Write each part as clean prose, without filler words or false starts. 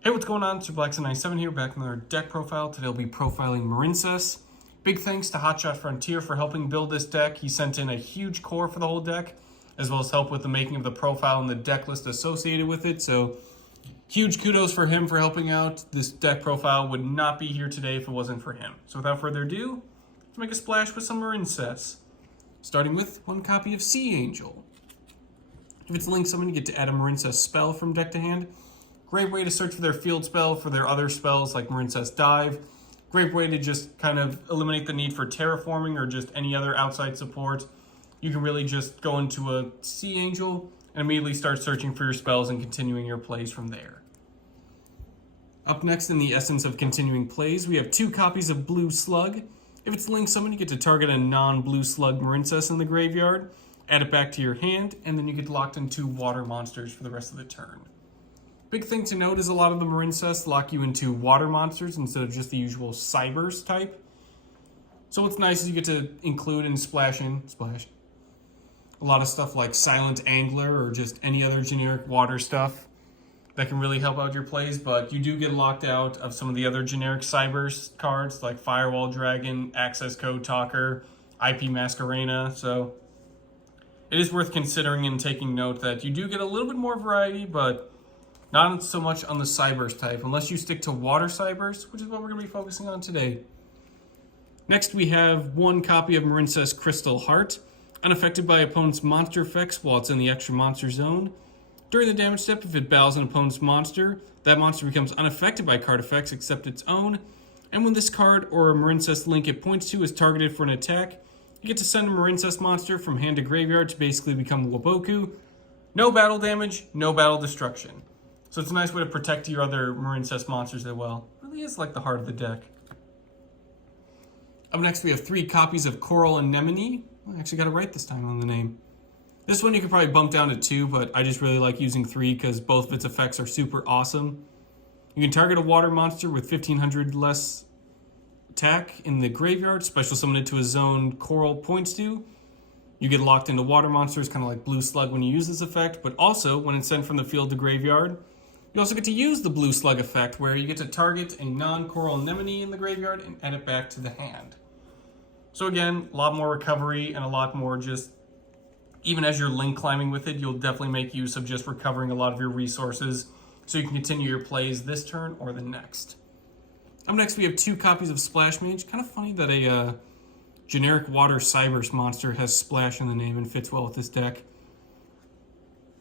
Hey, what's going on? It's your Blackson97 here, back in our deck profile. Today I'll be profiling Marincess. Big thanks to HotShotFrontier for helping build this deck. He sent in a huge core for the whole deck, as well as help with the making of the profile and the deck list associated with it. So huge kudos for him for helping out. This deck profile would not be here today if it wasn't for him. So without further ado, let's make a splash with some Marincess. Starting with one copy of Sea Angel. If it's linked summon, you get to add a Marincess spell from deck to hand. Great way to search for their field spell, for their other spells like Marincess Dive. Great way to just kind of eliminate the need for terraforming or just any other outside support. You can really just go into a Sea Angel and immediately start searching for your spells and continuing your plays from there. Up next in the essence of continuing plays, we have two copies of Blue Slug. If it's linked summon, you get to target a non-Blue Slug Marincess in the graveyard, add it back to your hand, and then you get locked into water monsters for the rest of the turn. Big thing to note is a lot of the Marincess lock you into water monsters instead of just the usual Cyberse type. So what's nice is you get to include and splash a lot of stuff like Silent Angler or just any other generic water stuff that can really help out your plays, but you do get locked out of some of the other generic Cyberse cards like Firewall Dragon, Access Code Talker, IP Masquerena. So it is worth considering and taking note that you do get a little bit more variety, but not so much on the Cyberse type, unless you stick to Water Cyberse, which is what we're going to be focusing on today. Next, we have one copy of Marincess Crystal Heart. Unaffected by opponent's monster effects while it's in the extra monster zone. During the damage step, if it battles an opponent's monster, that monster becomes unaffected by card effects except its own. And when this card or a Marincess link it points to is targeted for an attack, you get to send a Marincess monster from hand to graveyard to basically become Waboku. No battle damage, no battle destruction. So it's a nice way to protect your other Marincess monsters as well. It really is like the heart of the deck. Up next, we have three copies of Coral Anemone. I actually got it right this time on the name. This one you could probably bump down to 2, but I just really like using 3 because both of its effects are super awesome. You can target a water monster with 1500 less attack in the graveyard, special summon it to a zone Coral points to. You get locked into water monsters, kind of like Blue Slug when you use this effect, but also when it's sent from the field to graveyard, you also get to use the Blue Slug effect, where you get to target a non-Coral Anemone in the graveyard and add it back to the hand. So again, a lot more recovery and a lot more just, even as you're link climbing with it, you'll definitely make use of just recovering a lot of your resources so you can continue your plays this turn or the next. Up next, we have two copies of Splash Mage. Kind of funny that a generic water Cyberse monster has Splash in the name and fits well with this deck.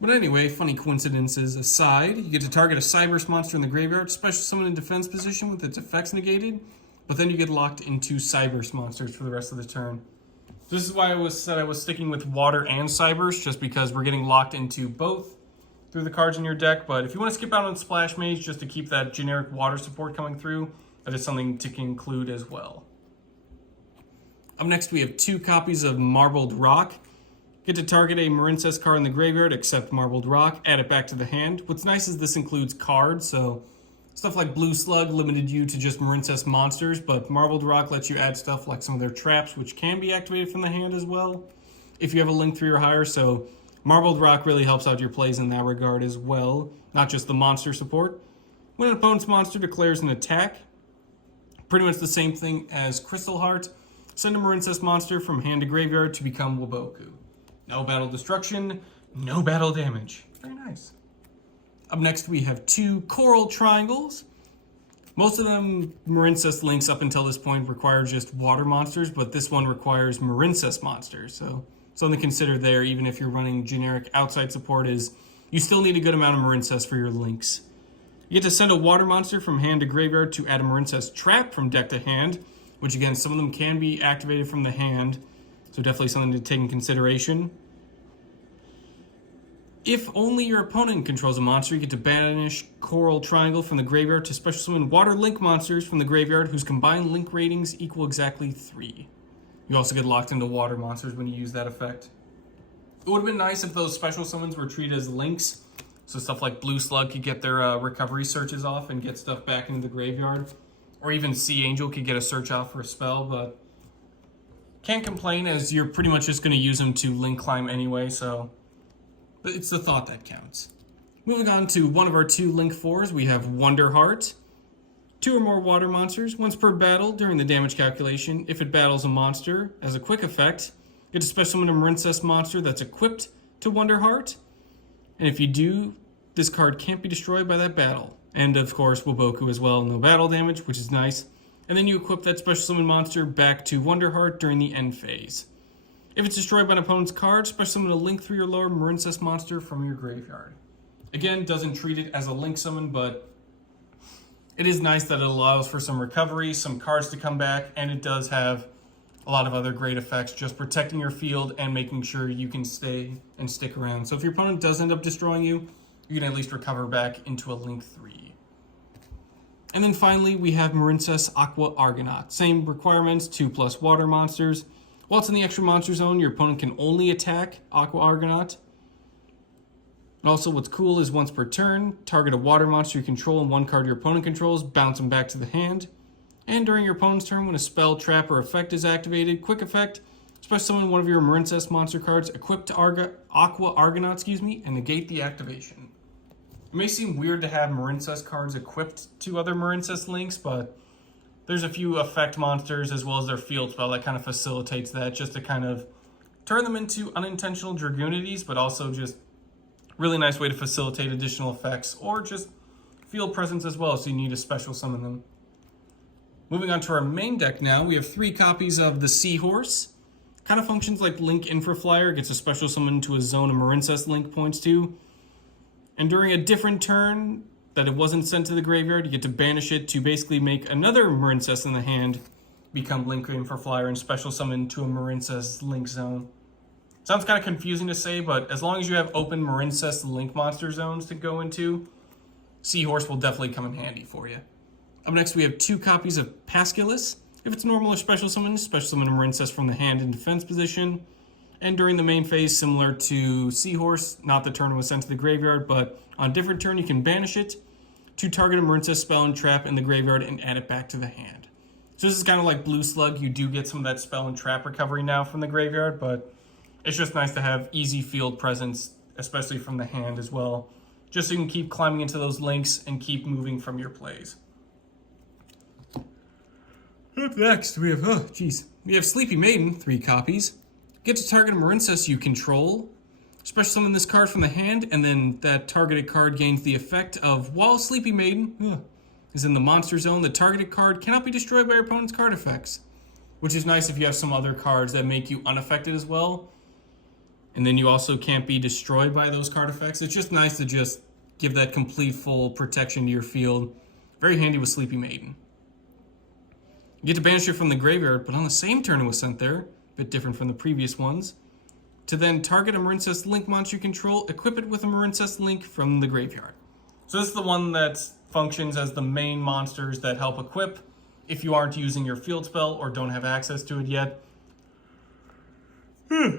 But anyway, funny coincidences aside, you get to target a Cyberse monster in the graveyard, special summon in defense position with its effects negated, but then you get locked into Cyberse monsters for the rest of the turn. This is why I said I was sticking with water and Cyberse, just because we're getting locked into both through the cards in your deck. But if you want to skip out on Splash Mage just to keep that generic water support coming through, that is something to include as well. Up next, we have two copies of Marbled Rock. Get to target a Marincess card in the graveyard, except Marbled Rock, add it back to the hand. What's nice is this includes cards, so stuff like Blue Slug limited you to just Marincess monsters, but Marbled Rock lets you add stuff like some of their traps, which can be activated from the hand as well, if you have a link 3 or higher. So Marbled Rock really helps out your plays in that regard as well, not just the monster support. When an opponent's monster declares an attack, pretty much the same thing as Crystal Heart, send a Marincess monster from hand to graveyard to become Waboku. No battle destruction, no battle damage. Very nice. Up next, we have two Coral Triangles. Most of them Marincess links up until this point require just water monsters, but this one requires Marincess monsters. So something to consider there, even if you're running generic outside support, is you still need a good amount of Marincess for your links. You get to send a water monster from hand to graveyard to add a Marincess trap from deck to hand, which again, some of them can be activated from the hand. So definitely something to take in consideration. If only your opponent controls a monster, you get to banish Coral Triangle from the graveyard to special summon water link monsters from the graveyard whose combined link ratings equal exactly 3. You also get locked into water monsters when you use that effect. It would have been nice if those special summons were treated as links, so stuff like Blue Slug could get their recovery searches off and get stuff back into the graveyard. Or even Sea Angel could get a search off for a spell, but can't complain as you're pretty much just going to use them to link climb anyway, so it's the thought that counts. Moving on to one of our 2 Link 4s, we have Wonderheart. 2 or more water monsters, once per battle during the damage calculation. If it battles a monster, as a quick effect, get to special summon a Marincess monster that's equipped to Wonderheart. And if you do, this card can't be destroyed by that battle. And of course, Waboku as well, no battle damage, which is nice. And then you equip that special summon monster back to Wonderheart during the end phase. If it's destroyed by an opponent's card, special summon a Link 3 or lower Marincess monster from your graveyard. Again, doesn't treat it as a Link summon, but it is nice that it allows for some recovery, some cards to come back, and it does have a lot of other great effects, just protecting your field and making sure you can stay and stick around. So if your opponent does end up destroying you, you can at least recover back into a Link 3. And then finally, we have Marincess Aqua Argonaut. Same requirements, 2+ water monsters. While it's in the extra monster zone, your opponent can only attack Aqua Argonaut. And also, what's cool is once per turn, target a water monster you control and 1 card your opponent controls, bounce them back to the hand. And during your opponent's turn, when a spell, trap, or effect is activated, quick effect, special summon one of your Marincess monster cards equipped to Aqua Argonaut, and negate the activation. It may seem weird to have Marincess cards equipped to other Marincess links, but there's a few effect monsters as well as their field spell that kind of facilitates that, just to kind of turn them into unintentional Dragoonities, but also just really nice way to facilitate additional effects or just field presence as well, so you need to special summon them. Moving on to our main deck now, we have 3 copies of the Seahorse. Kind of functions like Link Infraflyer, gets a special summon to a zone a Marincess Link points to. And during a different turn that it wasn't sent to the graveyard, you get to banish it to basically make another Marincess in the hand become Link Infraflyer and special summon to a Marincess Link zone. Sounds kind of confusing to say, but as long as you have open Marincess Link monster zones to go into, Seahorse will definitely come in handy for you. Up next, we have 2 copies of Pasculus. If it's normal or special summon a Marincess from the hand in defense position. And during the main phase, similar to Seahorse, not the turn it was sent to the graveyard, but on a different turn, you can banish it to target a Marincess spell and trap in the graveyard and add it back to the hand. So this is kind of like Blue Slug. You do get some of that spell and trap recovery now from the graveyard, but it's just nice to have easy field presence, especially from the hand as well, just so you can keep climbing into those links and keep moving from your plays. Up next, we have Sleepy Maiden, 3 copies. Get to target a Marincess you control. Special summon this card from the hand, and then that targeted card gains the effect of while Sleepy Maiden is in the monster zone, the targeted card cannot be destroyed by your opponent's card effects, which is nice if you have some other cards that make you unaffected as well. And then you also can't be destroyed by those card effects. It's just nice to just give that complete full protection to your field. Very handy with Sleepy Maiden. You get to banish it from the graveyard, but on the same turn it was sent there, a bit different from the previous ones, to then target a Marincess Link monster you control, equip it with a Marincess Link from the graveyard. So this is the one that functions as the main monsters that help equip if you aren't using your field spell or don't have access to it yet.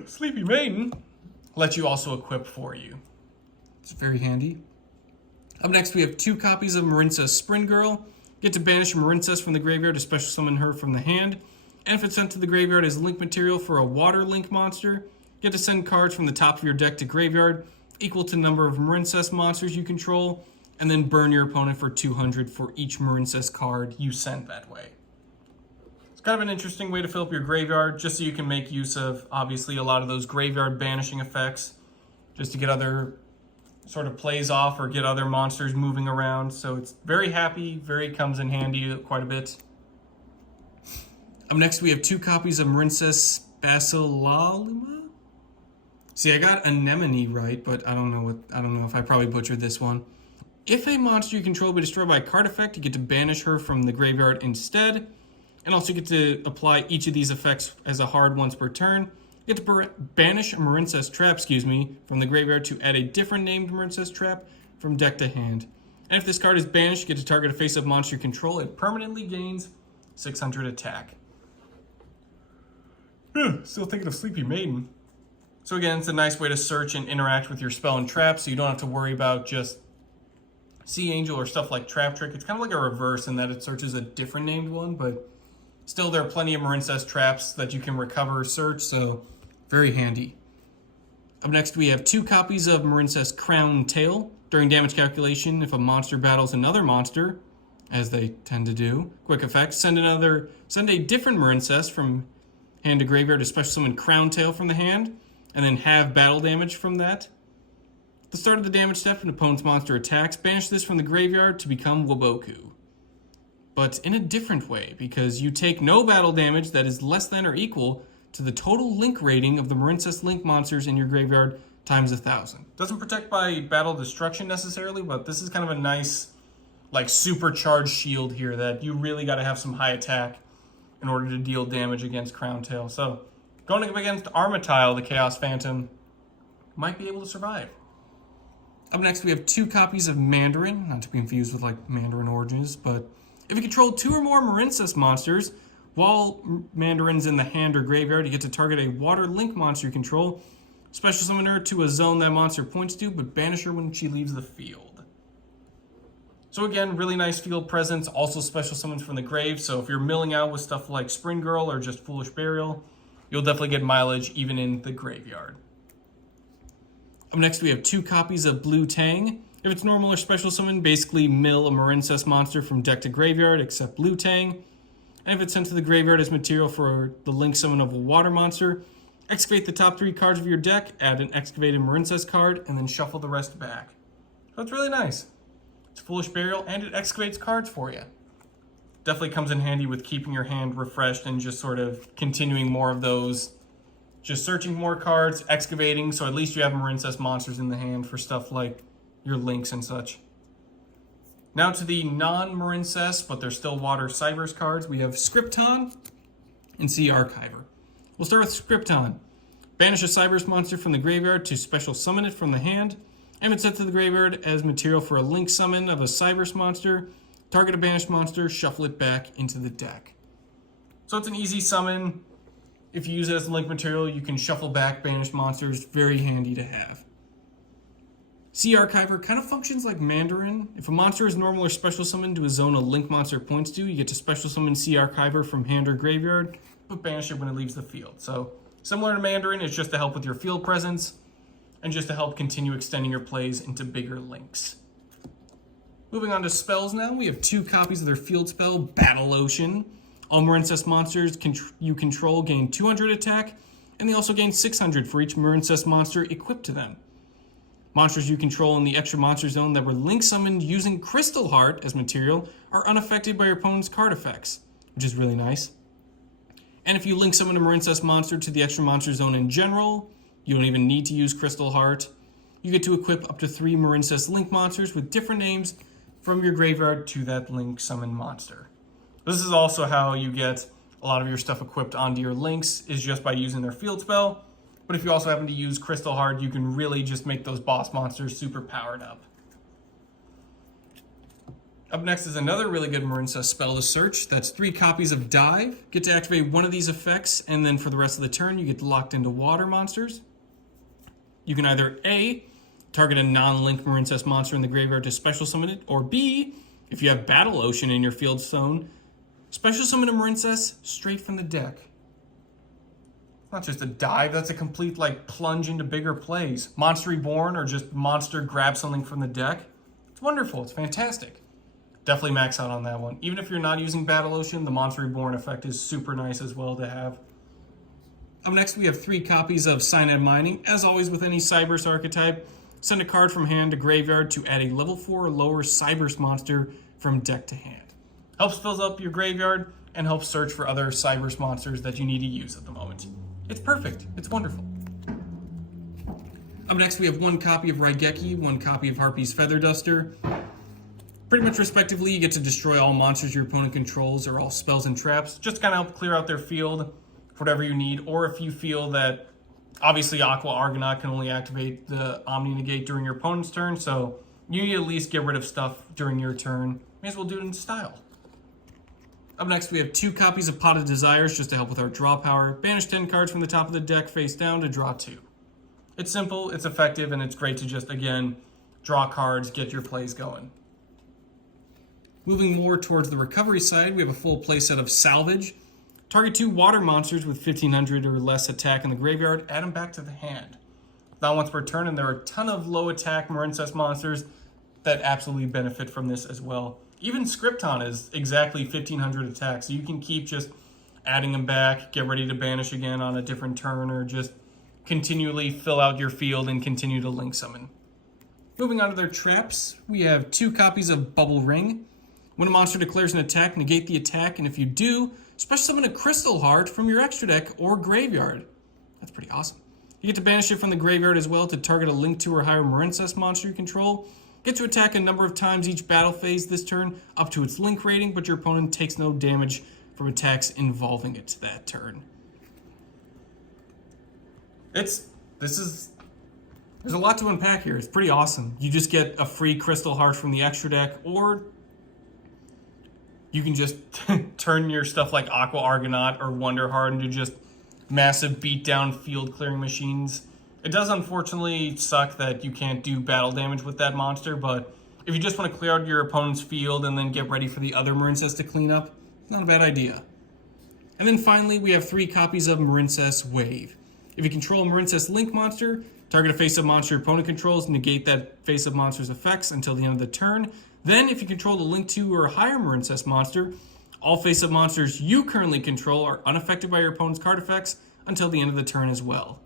Sleepy Maiden lets you also equip for you. It's very handy. Up next, we have 2 copies of Marincess Spring Girl. Get to banish a Marincess from the graveyard to special summon her from the hand. And if it's sent to the graveyard as link material for a water link monster, get to send cards from the top of your deck to graveyard, equal to the number of Marincess monsters you control, and then burn your opponent for 200 for each Marincess card you send that way. It's kind of an interesting way to fill up your graveyard, just so you can make use of, obviously, a lot of those graveyard banishing effects, just to get other sort of plays off or get other monsters moving around. So it's very happy, very comes in handy quite a bit. Up next, we have 2 copies of Marincess Basilalima. See, I got Anemone right, but I don't know if I probably butchered this one. If a monster you control be destroyed by a card effect, you get to banish her from the graveyard instead. And also get to apply each of these effects as a hard once per turn. You get to banish a Marincess trap, from the graveyard to add a different named Marincess trap from deck to hand. And if this card is banished, you get to target a face-up monster you control. It permanently gains 600 attack. Still thinking of Sleepy Maiden. So again, it's a nice way to search and interact with your spell and trap, so you don't have to worry about just Sea Angel or stuff like Trap Trick. It's kind of like a reverse in that it searches a different named one, but still there are plenty of Marincess traps that you can recover or search, so very handy. Up next, we have 2 copies of Marincess Crown Tail. During damage calculation, if a monster battles another monster, as they tend to do, quick effect, send a different Marincess from hand to graveyard to special summon Crown Tail from the hand, and then have battle damage from that. At the start of the damage step, an opponent's monster attacks, banish this from the graveyard to become Waboku. But in a different way, because you take no battle damage that is less than or equal to the total link rating of the Marincess link monsters in your graveyard times 1,000. Doesn't protect by battle destruction necessarily, but this is kind of a nice, like, supercharged shield here that you really got to have some high attack in order to deal damage against Crown Tail. So going up against Armatile, the Chaos Phantom, might be able to survive. Up next, we have 2 copies of Mandarin, not to be confused with like Mandarin Oranges, but if you control 2 or more Marincess monsters, while Mandarin's in the hand or graveyard, you get to target a water link monster you control, special summon her to a zone that monster points to, but banish her when she leaves the field. So again, really nice field presence, also special summons from the grave, so if you're milling out with stuff like Spring Girl or just Foolish Burial, you'll definitely get mileage even in the graveyard. Up next, we have 2 copies of Blue Tang. If it's normal or special summon, basically mill a Marincess monster from deck to graveyard, except Blue Tang. And if it's sent to the graveyard as material for the link summon of a water monster, excavate the top 3 cards of your deck, add an excavated Marincess card, and then shuffle the rest back. So it's really nice. It's Foolish Burial, and it excavates cards for you. Definitely comes in handy with keeping your hand refreshed and just sort of continuing more of those. Just searching more cards, excavating, so at least you have Marincess monsters in the hand for stuff like your links and such. Now to the non-Marincess, but they're still water Cyberse cards. We have Scripton and Sea Archiver. We'll start with Scripton. Banish a Cyberse monster from the graveyard to special summon it from the hand, and it's sent to the graveyard as material for a link summon of a Cyberse monster. Target a banished monster, shuffle it back into the deck. So it's an easy summon. If you use it as a link material, you can shuffle back banished monsters. Very handy to have. Sea Archiver kind of functions like Mandarin. If a monster is normal or special summoned to a zone a link monster points to, you get to special summon Sea Archiver from hand or graveyard, but banish it when it leaves the field. So similar to Mandarin, it's just to help with your field presence and just to help continue extending your plays into bigger links. Moving on to spells now, we have 2 copies of their field spell, Battle Ocean. All Marincess monsters you control gain 200 attack, and they also gain 600 for each Marincess monster equipped to them. Monsters you control in the extra monster zone that were link summoned using Crystal Heart as material are unaffected by your opponent's card effects, which is really nice. And if you link summon a Marincess monster to the extra monster zone in general, you don't even need to use Crystal Heart. You get to equip up to 3 Marincess link monsters with different names from your graveyard to that link summon monster. This is also how you get a lot of your stuff equipped onto your links, is just by using their field spell. But if you also happen to use Crystal Heart, you can really just make those boss monsters super powered up. Up next is another really good Marincess spell to search. That's 3 copies of Dive. Get to activate one of these effects, and then for the rest of the turn, you get locked into water monsters. You can either A, target a non-link Marincess monster in the graveyard to special summon it, or B, if you have Battle Ocean in your field zone, special summon a Marincess straight from the deck. Not just a dive, that's a complete like plunge into bigger plays. Monster Reborn or just monster grab something from the deck. It's wonderful, it's fantastic. Definitely max out on that one. Even if you're not using Battle Ocean, the Monster Reborn effect is super nice as well to have. Up next, we have 3 copies of Cyanide Mining. As always with any Cyberse archetype, send a card from hand to graveyard to add a level 4 or lower Cyberse monster from deck to hand. Helps fill up your graveyard and helps search for other Cyberse monsters that you need to use at the moment. It's perfect. It's wonderful. Up next, we have 1 copy of Raigeki, 1 copy of Harpy's Feather Duster. Pretty much respectively, you get to destroy all monsters your opponent controls or all spells and traps, just to kind of help clear out their field for whatever you need, or if you feel that, obviously Aqua Argonaut can only activate the Omni Negate during your opponent's turn, so you need to at least get rid of stuff during your turn. May as well do it in style. Up next, we have 2 copies of Pot of Desires, just to help with our draw power. Banish 10 cards from the top of the deck face down to draw 2. It's simple, it's effective, and it's great to just, again, draw cards, get your plays going. Moving more towards the recovery side, we have a full playset of Salvage. Target 2 water monsters with 1500 or less attack in the graveyard, add them back to the hand. Not once per turn, and there are a ton of low attack Marincess monsters that absolutely benefit from this as well. Even Scripton is exactly 1500 attack, so you can keep just adding them back, get ready to banish again on a different turn, or just continually fill out your field and continue to link summon. Moving on to their traps, we have 2 copies of Bubble Ring. When a monster declares an attack, negate the attack, and if you do, special summon a Crystal Heart from your extra deck or graveyard. That's pretty awesome. You get to banish it from the graveyard as well to target a Link 2 or higher Marincess monster you control. Get to attack a number of times each battle phase this turn, up to its Link rating, but your opponent takes no damage from attacks involving it that turn. There's a lot to unpack here. It's pretty awesome. You just get a free Crystal Heart from the extra deck, or you can just turn your stuff like Aqua Argonaut or Wonder Heart into just massive beatdown field clearing machines. It does unfortunately suck that you can't do battle damage with that monster, but if you just want to clear out your opponent's field and then get ready for the other Marincess to clean up, not a bad idea. And then finally, we have 3 copies of Marincess Wave. If you control a Marincess Link monster, target a face-up monster your opponent controls, negate that face-up monster's effects until the end of the turn. Then, if you control the Link 2 or higher Marincess monster, all face-up monsters you currently control are unaffected by your opponent's card effects until the end of the turn as well.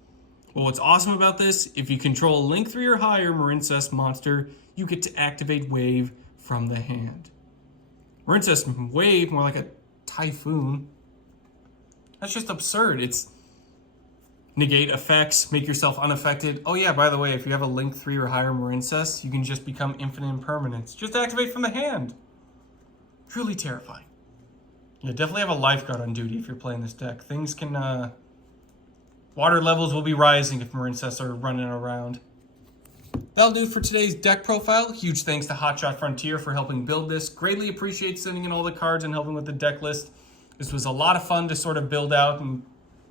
Well, what's awesome about this, if you control a Link 3 or higher Marincess monster, you get to activate Wave from the hand. Marincess Wave, more like a Typhoon. That's just absurd. It's negate effects, make yourself unaffected. Oh yeah, by the way, if you have a Link 3 or higher Marincess, you can just become infinite impermanence. Just activate from the hand. Truly terrifying. Yeah, definitely have a lifeguard on duty if you're playing this deck. Things can, water levels will be rising if Marincess are running around. That'll do it for today's deck profile. Huge thanks to HotShotFrontier for helping build this. Greatly appreciate sending in all the cards and helping with the deck list. This was a lot of fun to sort of build out and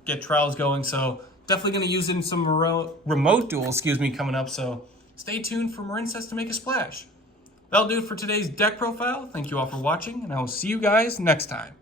get trials going, so definitely going to use it in some remote duels, coming up, so stay tuned for Marincess to make a splash. That'll do it for today's deck profile. Thank you all for watching, and I will see you guys next time.